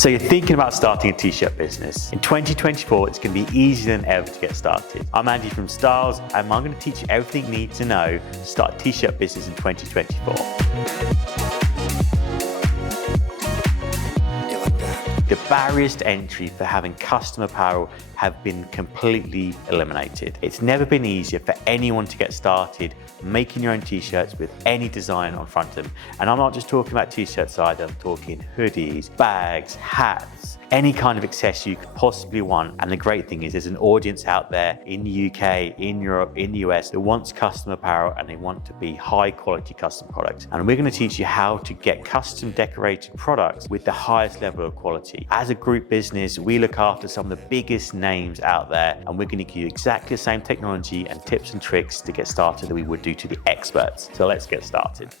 So you're thinking about starting a t-shirt business. In 2024, it's going to be easier than ever to get started. I'm Andy from Stahls, and I'm going to teach you everything you need to know to start a t-shirt business in 2024. The barriers to entry for having custom apparel have been completely eliminated. It's never been easier for anyone to get started making your own t-shirts with any design on front of them. And I'm not just talking about t-shirts either, I'm talking hoodies, bags, hats, any kind of accessory you could possibly want. And the great thing is there's an audience out there in the UK, in Europe, in the US that wants custom apparel, and they want to be high quality custom products. And we're going to teach you how to get custom decorated products with the highest level of quality. As a group business, we look after some of the biggest names out there, and we're going to give you exactly the same technology and tips and tricks to get started that we would do to the experts. So let's get started.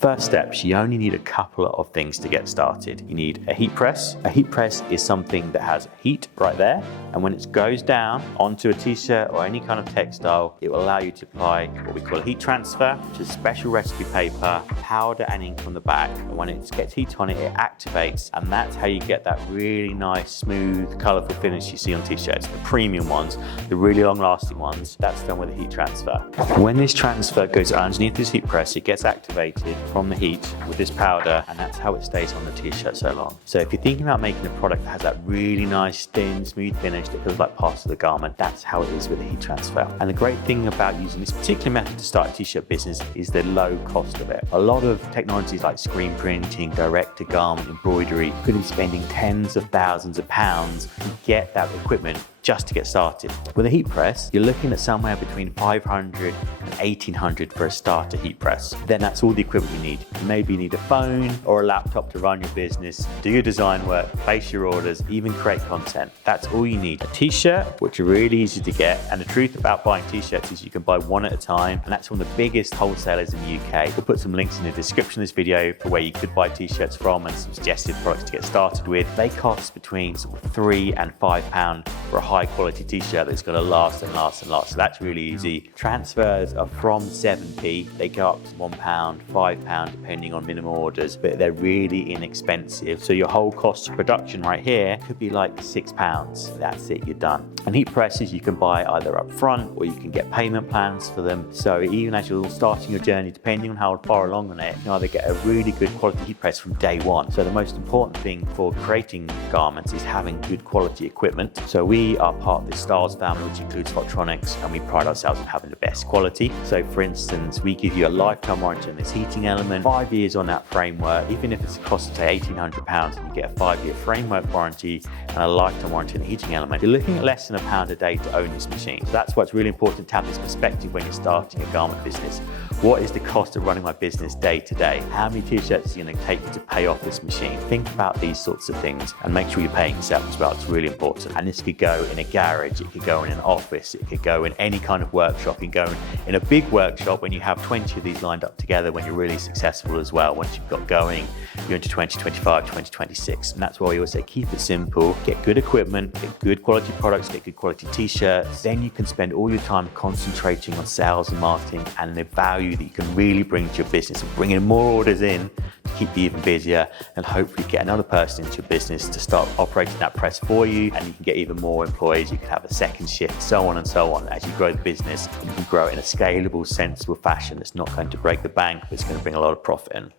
First steps, you only need a couple of things to get started. You need a heat press. A heat press is something that has heat right there, and when it goes down onto a t-shirt or any kind of textile, it will allow you to apply what we call a heat transfer, which is special recipe paper, powder and ink on the back. And when it gets heat on it, it activates, and that's how you get that really nice, smooth, colorful finish you see on t-shirts. The premium ones, the really long-lasting ones, that's done with a heat transfer. When this transfer goes underneath this heat press, it gets activated from the heat with this powder, and that's how it stays on the t-shirt so long. So if you're thinking about making a product that has that really nice, thin, smooth finish that feels like part of the garment, that's how it is with the heat transfer. And the great thing about using this particular method to start a t-shirt business is the low cost of it. A lot of technologies like screen printing, direct to garment embroidery, you could be spending tens of thousands of pounds to get that equipment just to get started. With a heat press, you're looking at somewhere between 500 and 1800 for a starter heat press. Then that's all the equipment you need. Maybe you need a phone or a laptop to run your business, do your design work, place your orders, even create content. That's all you need. A t-shirt, which are really easy to get. And the truth about buying t-shirts is you can buy one at a time. And that's one of the biggest wholesalers in the UK. We'll put some links in the description of this video for where you could buy t-shirts from and some suggested products to get started with. They cost between sort of £3 and £5 for a high quality t-shirt that's going to last and last and last. So that's really easy. Transfers are from 7p. They go up to £1, £5 depending on minimum orders, but they're really inexpensive. So your whole cost of production right here could be like £6. That's it, you're done. And heat presses you can buy either up front or you can get payment plans for them. So even as you're starting your journey, depending on how far along on it, you can either get a really good quality heat press from day one. So the most important thing for creating garments is having good quality equipment. So we are part of the Stahls family, which includes Electronics, and we pride ourselves on having the best quality. So for instance, we give you a lifetime warranty on this heating element, 5 years on that framework. Even if it's a cost of say £1,800 and you get a 5-year framework warranty and a lifetime warranty on the heating element, you're looking at less than £1 a day to own this machine. So that's why it's really important to have this perspective when you're starting a garment business. What is the cost of running my business day to day? How many t-shirts is it going to take you to pay off this machine? Think about these sorts of things and make sure you're paying yourself as well. It's really important. And this could go in a garage, it could go in an office, it could go in any kind of workshop. It can go in a big workshop when you have 20 of these lined up together when you're really successful as well. Once you've got going, you're into 2025, 2026. And that's why we always say keep it simple, get good equipment, get good quality products, get good quality t-shirts. Then you can spend all your time concentrating on sales and marketing and the value that you can really bring to your business and bring in more orders in to keep you even busier, and hopefully get another person into your business to start operating that press for you, and you can get even more employees. You can have a second shift, so on and so on. As you grow the business, you can grow it in a scalable, sensible fashion that's not going to break the bank, but it's going to bring a lot of profit in.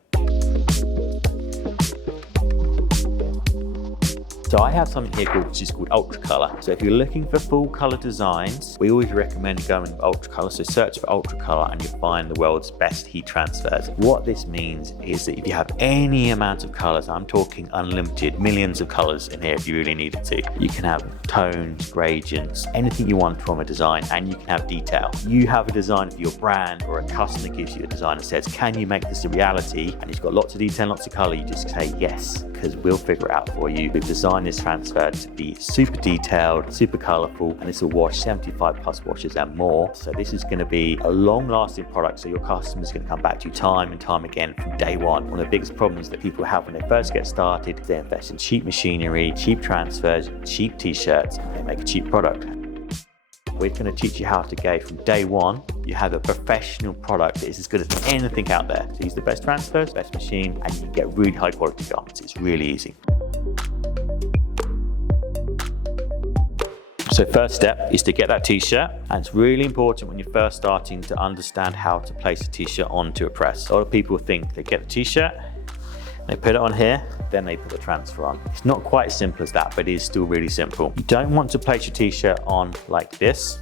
So I have something here which is called Ultra Color. So if you're looking for full color designs, we always recommend going with Ultra Color. So search for Ultra Color and you'll find the world's best heat transfers. What this means is that if you have any amount of colors, I'm talking unlimited, millions of colors in here if you really needed to, you can have tones, gradients, anything you want from a design, and you can have detail. You have a design for your brand, or a customer gives you a design and says, can you make this a reality? And it's got lots of detail, lots of color, you just say yes, because we'll figure it out for you. We've designed this transfer to be super detailed, super colorful, and this will wash 75 plus washes and more. So this is going to be a long lasting product, so your customers are going to come back to you time and time again from day one. One of the biggest problems that people have when they first get started is they invest in cheap machinery, cheap transfers, cheap t-shirts, and they make a cheap product. We're going to teach you how to go from day one you have a professional product that is as good as anything out there. So use the best transfers, best machine, and you get really high quality garments. It's really easy. So first step is to get that t-shirt, and it's really important when you're first starting to understand how to place a t-shirt onto a press. A lot of people think they get the t-shirt, they put it on here, then they put the transfer on. It's not quite as simple as that, but it is still really simple. You don't want to place your t-shirt on like this.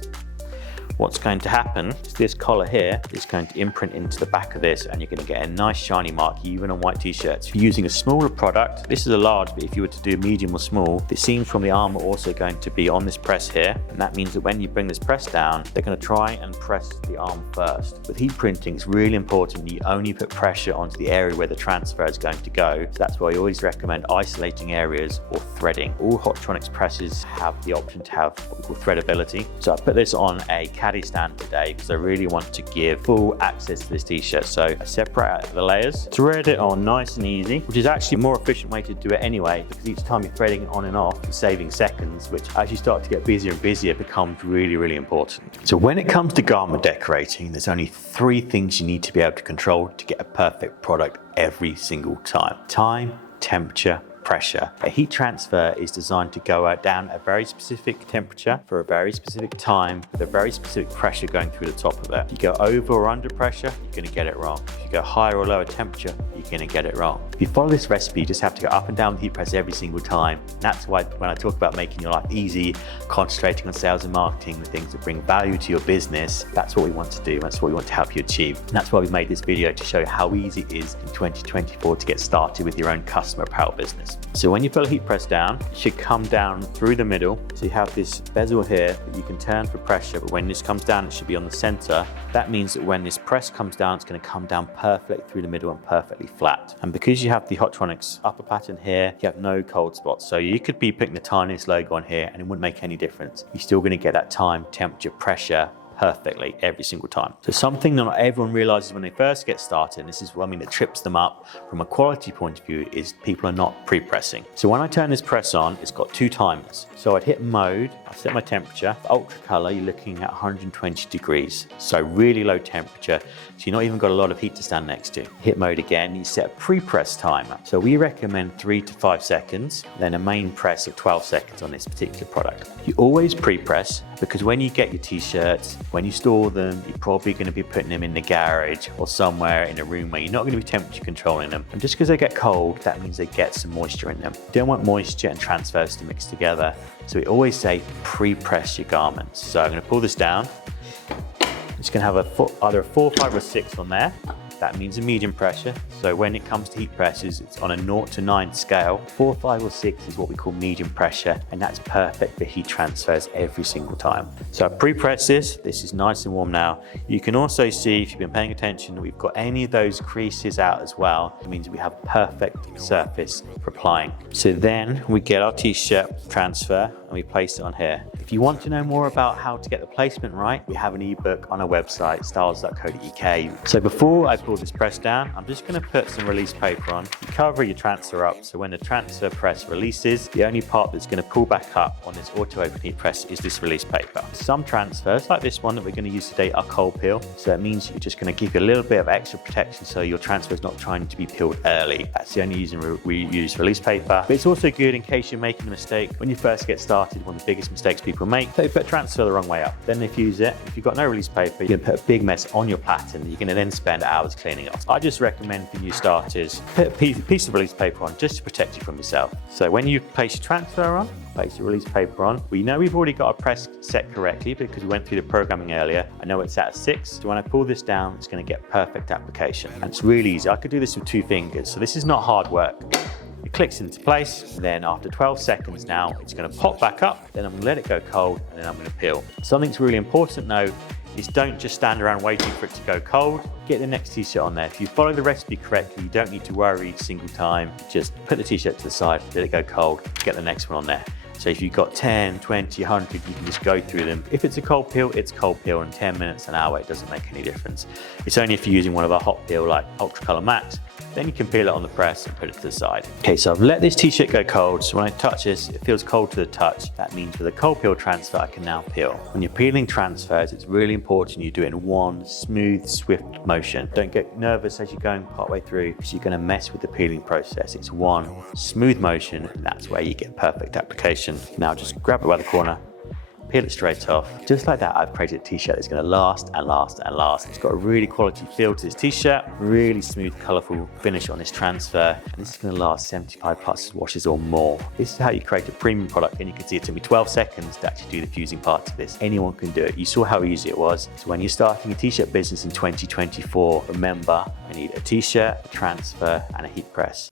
What's going to happen is this collar here is going to imprint into the back of this, and you're going to get a nice shiny mark even on white t-shirts. If you're using a smaller product, this is a large, but if you were to do medium or small, the seams from the arm are also going to be on this press here, and that means that when you bring this press down, they're going to try and press the arm first. With heat printing, it's really important you only put pressure onto the area where the transfer is going to go, so that's why I always recommend isolating areas or threading. All Hottronics presses have the option to have what we call threadability, so I put this on a caddy stand today because I really want to give full access to this t-shirt. So I separate out the layers, thread it on nice and easy, which is actually a more efficient way to do it anyway, because each time you're threading it on and off, you're saving seconds, which as you start to get busier and busier becomes really, really important. So when it comes to garment decorating, there's only 3 things you need to be able to control to get a perfect product every single time: time, temperature, pressure. A heat transfer is designed to go out down a very specific temperature for a very specific time with a very specific pressure going through the top of it. If you go over or under pressure, you're going to get it wrong. If you go higher or lower temperature, you're going to get it wrong. If you follow this recipe, you just have to go up and down the heat press every single time. And that's why when I talk about making your life easy, concentrating on sales and marketing, the things that bring value to your business, that's what we want to do. That's what we want to help you achieve. And that's why we made this video, to show you how easy it is in 2024 to get started with your own customer apparel business. So when you put a heat press down, it should come down through the middle. So you have this bezel here that you can turn for pressure, but when this comes down, it should be on the center. That means that when this press comes down, it's going to come down perfectly through the middle and perfectly flat. And because you have the Hottronics upper pattern here, you have no cold spots. So you could be putting the tiniest logo on here and it wouldn't make any difference. You're still going to get that time, temperature, pressure perfectly every single time. So something that not everyone realizes when they first get started, and this is what I mean that trips them up from a quality point of view, is people are not pre-pressing. So when I turn this press on, it's got 2 timers. So I'd hit mode, I set my temperature. For ultra color, you're looking at 120 degrees. So really low temperature. So you're not even got a lot of heat to stand next to. Hit mode again, you set a pre-press timer. So we recommend 3 to 5 seconds, then a main press of 12 seconds on this particular product. You always pre-press, because when you get your t-shirts, when you store them, you're probably going to be putting them in the garage or somewhere in a room where you're not going to be temperature controlling them. And just because they get cold, that means they get some moisture in them. You don't want moisture and transfers to mix together. So we always say pre-press your garments. So I'm going to pull this down. It's going to have either a 4, 5 or 6 on there. That means a medium pressure. So when it comes to heat presses, it's on a 0 to 9 scale. 4, 5 or 6 is what we call medium pressure, and that's perfect for heat transfers every single time. So I pre-press this. This is nice and warm now. You can also see, if you've been paying attention, we've got any of those creases out as well. It means we have a perfect surface for applying. So then we get our t-shirt transfer and we place it on here. If you want to know more about how to get the placement right, we have an ebook on our website, Stahls.co.uk. So before I pull this press down, I'm just going to put some release paper on. You cover your transfer up, so when the transfer press releases, the only part that's going to pull back up on this auto open heat press is this release paper. Some transfers, like this one that we're going to use today, are cold peel. So that means you're just going to give you a little bit of extra protection so your transfer is not trying to be peeled early. That's the only reason we use release paper. But it's also good in case you're making a mistake. When you first get started, one of the biggest mistakes people make, they put transfer the wrong way up. Then they fuse it. If you've got no release paper, you're going to put a big mess on your pattern that you're going to then spend hours cleaning off. I just recommend for new starters, put a piece of release paper on just to protect you from yourself. So when you place your transfer on, place your release paper on. We know we've already got our press set correctly because we went through the programming earlier. I know it's at 6. So when I pull this down, it's going to get perfect application. And it's really easy. I could do this with 2 fingers. So this is not hard work. It clicks into place, then after 12 seconds now, it's going to pop back up, then I'm going to let it go cold, and then I'm going to peel. Something that's really important though is don't just stand around waiting for it to go cold. Get the next t-shirt on there. If you follow the recipe correctly, you don't need to worry each single time. Just put the t-shirt to the side, let it go cold, get the next one on there. So if you've got 10, 20, 100, you can just go through them. If it's a cold peel, it's cold peel in 10 minutes, an hour, it doesn't make any difference. It's only if you're using one of our hot peel like Ultra Color Max, Then you can peel it on the press and put it to the side. Okay, so I've let this t-shirt go cold, so when I touch this, it feels cold to the touch. That means with a cold peel transfer, I can now peel. When you're peeling transfers, it's really important you do it in one smooth, swift motion. Don't get nervous as you're going partway through, because you're gonna mess with the peeling process. It's one smooth motion, and that's where you get perfect application. Now just grab it by the corner, peel it straight off. Just like that, I've created a t-shirt that's gonna last and last and last. It's got a really quality feel to this t-shirt, really smooth, colorful finish on this transfer, and this is gonna last 75 plus washes or more. This is how you create a premium product, and you can see it took me 12 seconds to actually do the fusing part of this. Anyone can do it. You saw how easy it was. So when you're starting a t-shirt business in 2024, remember, I need a t-shirt, a transfer, and a heat press.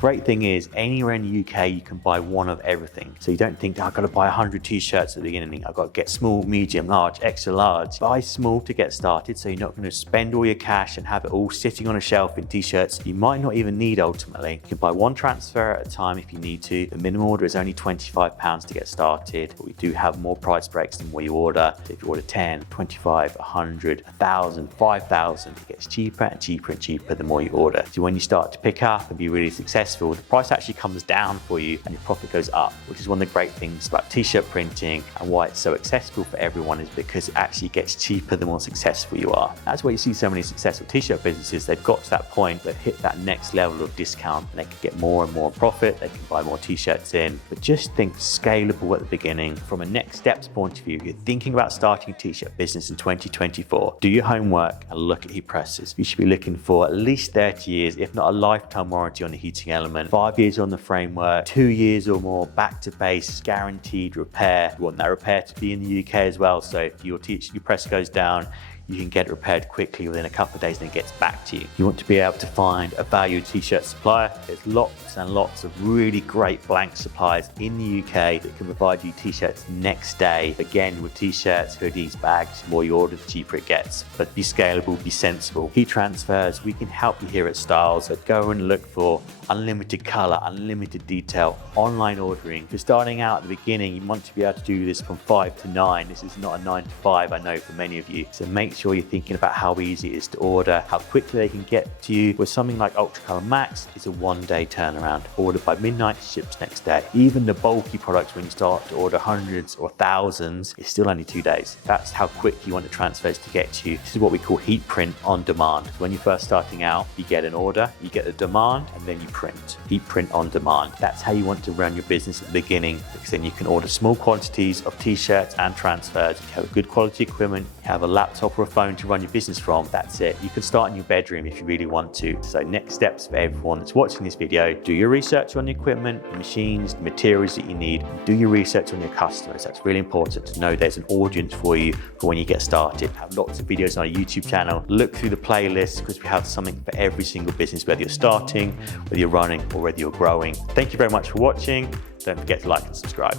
Great thing is, anywhere in the UK, you can buy one of everything. So you don't think, I've got to buy 100 t-shirts at the beginning. I've got to get small, medium, large, extra large. Buy small to get started, so you're not going to spend all your cash and have it all sitting on a shelf in t-shirts you might not even need ultimately. You can buy one transfer at a time if you need to. The minimum order is only £25 to get started, but we do have more price breaks than what you order. So if you order 10, 25, 100, 1,000, 5,000, it gets cheaper and cheaper and cheaper the more you order. So when you start to pick up and be really successful, the price actually comes down for you and your profit goes up, which is one of the great things about t-shirt printing and why it's so accessible for everyone, is because it actually gets cheaper the more successful you are. That's why you see so many successful t-shirt businesses. They've got to that point, they've hit that next level of discount, and they can get more and more profit, they can buy more t-shirts in. But just think scalable at the beginning. From a next steps point of view, if you're thinking about starting a t-shirt business in 2024, do your homework and look at heat presses. You should be looking for at least 30 years, if not a lifetime warranty on the heating element, 5 years on the framework, 2 years or more back to base, guaranteed repair. You want that repair to be in the UK as well, so if your press goes down, you can get it repaired quickly within a couple of days and it gets back to you. You want to be able to find a valued t-shirt supplier. There's lots and lots of really great blank suppliers in the UK that can provide you t-shirts next day. Again, with t-shirts, hoodies, bags, the more you order, the cheaper it gets. But be scalable, be sensible. Heat transfers, we can help you here at Stahls. So go and look for unlimited color, unlimited detail, online ordering. If you're starting out at the beginning, you want to be able to do this from 5 to 9. This is not a 9 to 5, I know for many of you. So make sure you're thinking about how easy it is to order, how quickly they can get to you. With something like Ultra Color Max, it's a 1-day turnaround. Ordered by midnight, ships next day. Even the bulky products, when you start to order hundreds or thousands, it's still only 2 days. That's how quick you want the transfers to get to you. This is what we call heat print on demand. When you're first starting out, you get an order, you get the demand, and then you print. Heat print on demand. That's how you want to run your business at the beginning, because then you can order small quantities of t-shirts and transfers. You have good quality equipment, you have a laptop or a phone to run your business from. That's it. You can start in your bedroom if you really want to. So next steps for everyone that's watching this video: do your research on the equipment, the machines, the materials that you need. Do your research on your customers. That's really important to know there's an audience for you for when you get started. Have lots of videos on our YouTube channel. Look through the playlist, because we have something for every single business, whether you're starting, whether you're running, or whether you're growing. Thank you very much for watching. Don't forget to like and subscribe.